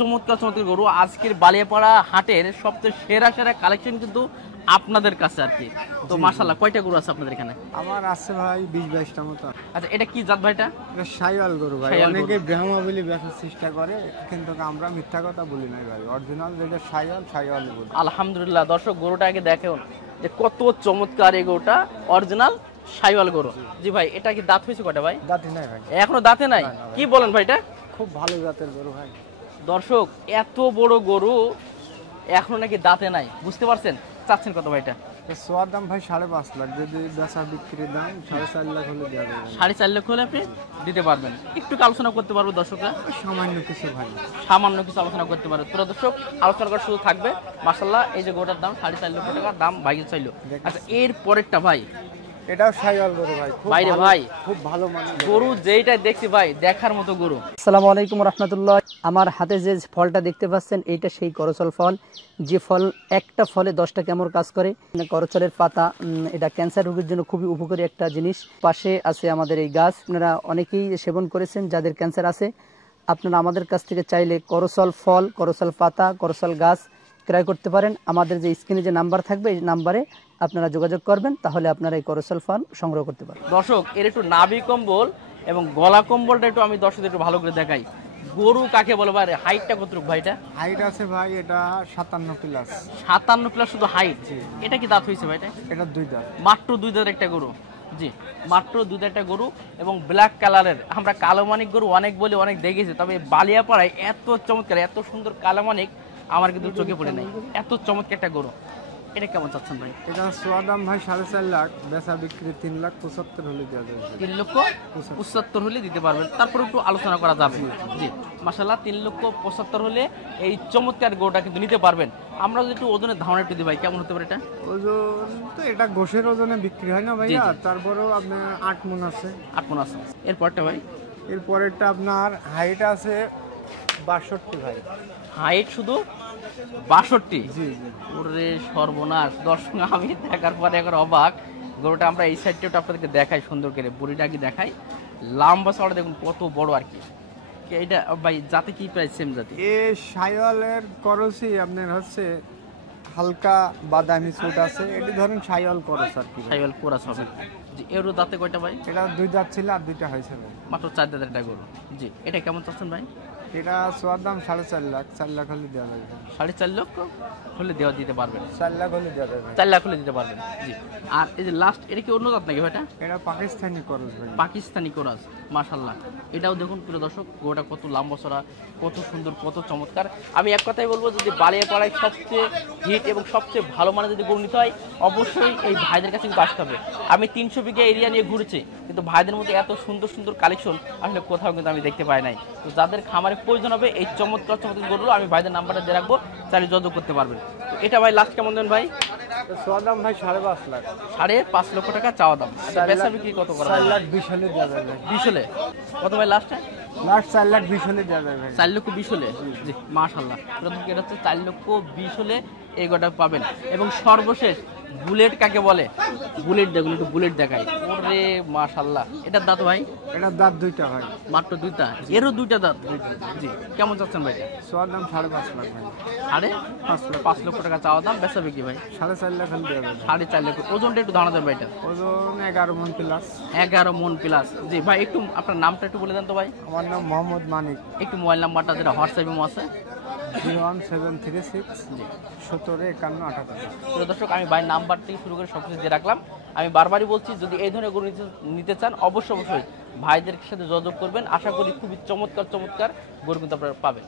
চমৎকার চমৎকার গরু আজকের বালিয়াপাড়া হাটের সবচেয়ে সেরা সেরা কালেকশন কিন্তু আপনাদের কাছে আর কি। তো মাশাআল্লাহ কয়টা গরু আছে আপনাদের এখানে? আমার আছে ভাই 20-22টা মতো। আচ্ছা এটা কি জাত ভাইটা? এটা শাইওয়াল গরু ভাই। শাইওয়াল গরু। অনেকে ব্রাহ্মা বলে বেচার চেষ্টা করে, কিন্তু আমরা মিথ্যা কথা বলি না ভাই। অরিজিনাল যেটা শাইওয়াল গরু। আলহামদুলিল্লাহ দর্শক গরুটা আগে দেখুন যে কত চমৎকার এই গরুটা, অরিজিনাল শাইওয়াল গরু। জি ভাই এটা কি দাঁত হয়েছে কয়টা ভাই? দাঁতি নাই ভাই। এখনো দাঁতে নাই? না, না ভাই। কি বলেন ভাইটা? খুব ভালো জাতের গরু ভাই। দর্শক এত বড় গরু এখনো নাকি দাঁতে নাই, বুঝতে পারছেন? চাচ্ছেন কত ভাইটা? সোয়ার দাম ভাই 5.5 লাখ, যদি বেচা বিক্রির দাম 4.5 লাখ হলে দেওয়া যাবে। 4.5 লক্ষ হলে আপনি দিতে পারবেন। একটু আলোচনা করতে পারবো দর্শকরা, সামান্য কিছু ভাই, সামান্য কিছু আলোচনা করতে পারবে। তোরা দর্শক আলোচনা করার সুযোগ থাকবে। মাশাআল্লাহ এই যে গোটার দাম 4.5 লক্ষ টাকা দাম ভাইকে চাইলো। আচ্ছা এর পরেরটা ভাই, এটাও শাইওয়াল গরু ভাই। বাইরে ভাই খুব ভালো মানের গরু যেইটা দেখছি ভাই দেখার মতো গরু। আসসালামু আলাইকুম রহমতুল্লাহ। আমার হাতে যে ফলটা দেখতে পাচ্ছেন এইটা সেই করচল ফল, যে ফল একটা ফলে 10টা কেমন কাজ করে। করচলের পাতা এটা ক্যান্সার রোগের জন্য খুবই উপকারী একটা জিনিস। পাশে আছে আমাদের এই গাছ, আপনারা অনেকেই সেবন করেছেন যাদের ক্যান্সার আছে। আপনারা আমাদের কাছ থেকে চাইলে করচল ফল, করচল পাতা, করচল গাছ ক্রয় করতে পারেন। আমাদের যে স্ক্রিনে যে নাম্বার থাকবে এই নাম্বারে আপনারা যোগাযোগ করবেন, তাহলে আপনারা এই করচল ফল সংগ্রহ করতে পারেন। দর্শক এর একটু নাভি কম্বল এবং গলা কম্বলটা একটু আমি দর্শকদের একটু ভালো করে দেখাই। গরু কাকে বলে ভাই? হাইটটা কতটুকু ভাইটা? হাইট আছে ভাই, এটা 57 প্লাস। 57 প্লাস শুধু হাইট? এটা কি দাঁত হয়েছে ভাইটা? এটা 2 দাঁত। মাত্র 2 দাঁতের একটা গরু। জি মাত্র 2 দাঁতের একটা গরু এবং ব্ল্যাক কালারের। আমরা কালো মানিক গরু অনেক বলি, অনেক দেখেছি, তবে বালিয়াপাড়ায় এত চমৎকার এত সুন্দর কালো মানিক আমার কিন্তু চোখে পড়ে নাই। এত চমৎকার একটা গরু। এটা কেমন চাচ্ছেন ভাই? এটা সোয়ার দাম ভাই 4.5 লাখ, বেচা বিক্রি 3,75,000 হলে দেওয়া যাবে। 3,75,000 হলে দিতে পারবেন, তারপর একটু আলোচনা করা যাবে। জি মাশাআল্লাহ 3,75,000 হলে এই চমৎকার গরুটা কিন্তু নিতে পারবেন। আমরা যদি একটু ওজনের ধারণা একটু দিই ভাই, কেমন হতে পারে এটা? ওজন তো এটা গোশের ওজনে বিক্রি হয় না ভাইয়া, জি, জি। তারপরেও আপনার 8 মণ আছে। 8 মণ আছে। এরপরটা ভাই? এরপরেরটা আপনার হাইট আছে 62 ভাই। হাইট শুধু 62? জি জি। ওরে সর্বনাশ দর্শক, আমি দেখার পরে এখন অবাক। গরুটা আমরা এই সাইডটা আপনাদেরকে দেখাই সুন্দর করে, বডিটা কি দেখাই, লম্বা চড়া দেখুন কত বড় আর কি। এটা ভাই জাতে কি প্রায় সেম জাতি? এ শাইওয়ালের করসি আপনার হচ্ছে হালকা বাদামি চোট আছে, এটি ধরেন শাইওয়াল করস আর কি। সাইওয়াল কোরাস হবে। জি এরও দাঁতে কয়টা ভাই? এটা 2 দাঁত ছিল আর 2টা হয়েছে ভাই। মাত্র 4 দাঁতের একটা গরু। জি এটা কেমন চাচ্ছেন ভাই? এটা সোয়ার দাম 4.5 লাখ, 4 লাখ হলে দেওয়া যাবে। 4.5 লক্ষ হলে দেওয়া দিতে পারবেন। 4 লাখ হলে দেওয়া যাবে। 4 লাখ হলে দিতে পারবেন। জি আর এই যে লাস্ট, এটা কি অন্য জাত নাকি ভাইটা? এটা পাকিস্তানি করস ভাই। পাকিস্তানি কোরাস। মাশাআল্লাহ এটাও দেখুন প্রিয় দর্শক, গরুটা কত লম্বা চড়া, কত সুন্দর, কত চমৎকার। আমি এক কথাই বলবো, যদি বালিয়াপাড়ায় সবচেয়ে হিট এবং সবচেয়ে ভালো মানের যদি গরু নিতে হয় অবশ্যই এই ভাইদের কাছে কিন্তু আসতে হবে। আমি 300 বিঘা এরিয়া নিয়ে ঘুরেছি, কিন্তু ভাইদের মধ্যে এত সুন্দর সুন্দর কালেকশন আসলে কোথাও কিন্তু আমি দেখতে পাই নাই। তো যাদের খামারে প্রয়োজন হবে এই চমৎকার চমৎকার গরুগুলো আমি ভাইদের নাম্বারটা দিয়ে রাখবো, চাইলে যোগাযোগ করতে পারবেন। তো এটা ভাই লাস্ট কেমন দেন ভাই? সোয়ার দাম ভাই 5.5 লাখ। 5.5 লক্ষ টাকা চাওয়া দাম। বেচা বিক্রি কত করা? 4 লাখ 20 হলে দেওয়া যাবে। 20 হলে কত ভাই লাস্টে? লাস্ট 4 লাখ 20 হলে দেওয়া যাবে। 4 লক্ষ 20 হলে? জি মাশাআল্লাহ প্রথম এটা হচ্ছে 4 লক্ষ 20 হলে এই গোটা পাবেন। এবং সর্বশেষ বুলেট কাকে বলে? বুলেট দেখুন, একটু বুলেট দেখাই। ওরে মাশাআল্লাহ এটার দাঁত ভাই? এটা দাঁত 2টা ভাই। মাত্র 2টা? এরও 2টা দাঁত? জি কেমন চাচ্ছেন ভাই? সোয়ার দাম 5.5 লাখ ভাই। 5.5 লক্ষ টাকা চাওয়া দাম, বেচা বিক্রি ভাই 4.5 লাখ হলে দেওয়া যাবে। 4.5 লক্ষ। ওজনটা একটু ধারণা দেন ভাইটা? ওজন 11 মণ প্লাস। 11 মণ প্লাস। জি ভাই একটু আপনার নামটা একটু বলে দেন তো ভাই। আমার নাম মোহাম্মদ মানিক। একটু মোবাইল নাম্বারটা যেটা হোয়াটসঅ্যাপে আছে? 01736 17 51 58। প্রিয় দর্শক আমি ভাই নাম্বার থেকে শুরু করে সবকিছু দিয়ে রাখলাম। আমি বারবারই বলছি, যদি এই ধরনের গরু নিতে চান অবশ্যই ভাইদের সাথে যোগাযোগ করবেন। আশা করি খুবই চমৎকার চমৎকার গরু কিন্তু আপনারা পাবেন।